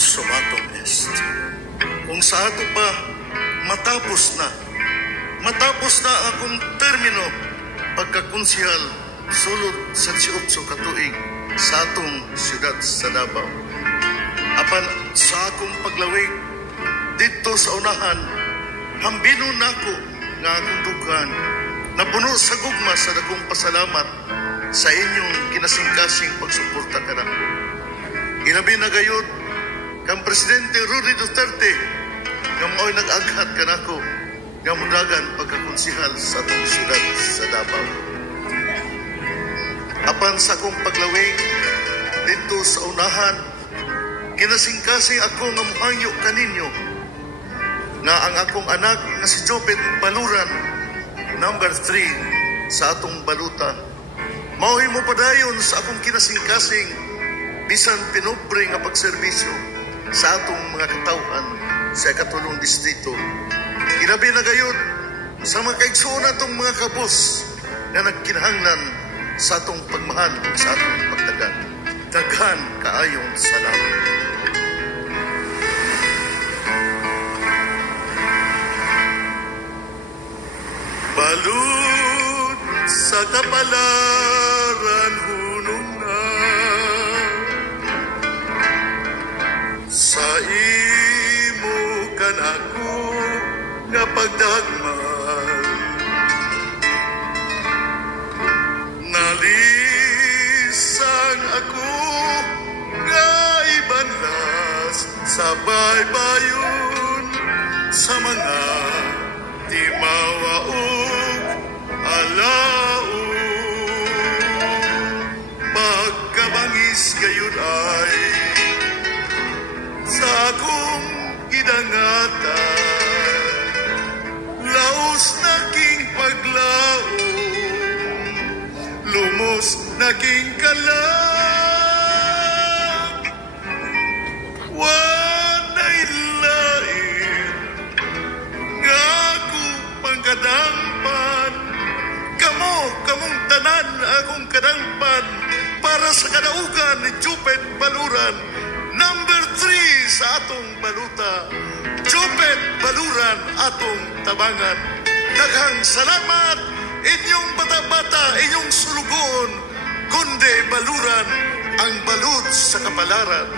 consumatum est. Kung sa ato pa, matapos na akong termino pagkakonsihal sulod sa 18 katuig sa atong siyudad sa Davao. Apan sa akong paglawig dito sa unahan, hambino nako nga akong dugan na puno sa gugma sa dakong pasalamat sa inyong kinasingkasing pagsuporta kanako. Inabi na gayud kang Presidente Rudy Duterte nga mao'y nag-aghat kanako nga mudagan pagkakonsihal sa atong siyudad sa Davao. Apan sa akong paglawig dito sa unahan, kinasingkasing ako nga muhangyo kaninyo nga ang akong anak na si Jopet Baluran, number 3 sa atong baluta, mauhi mo padayon sa akong kinasingkasing bisan pinobre nga pagserbisyo sa atong mga katawhan sa ikatulong distrito. Inabi na gayud sa mga kaigsuon atong mga kabos na nagkinahanglan sa atong pagmahal sa atong pagdagan. Daghan kaayong salamat. Balut sa kapalaran hunong na sa imo kanako nga pagdagmay nalisang ako nga ibanlas sa baybayon sa mga timawaog alaog pagkabangis gayud ay sa akong gidangatan laos naking paglaom lumos naking kalag wanay lain nga ako pangkadangpan kamong tanan akong kadangpan para sa kadaugan ni Jopet Baluran, number 3 sa atong baluta. Jopet Baluran atong tabangan. Daghang salamat inyong bata-bata, inyong sulugon, Konde Baluran, ang balut sa kapalaran.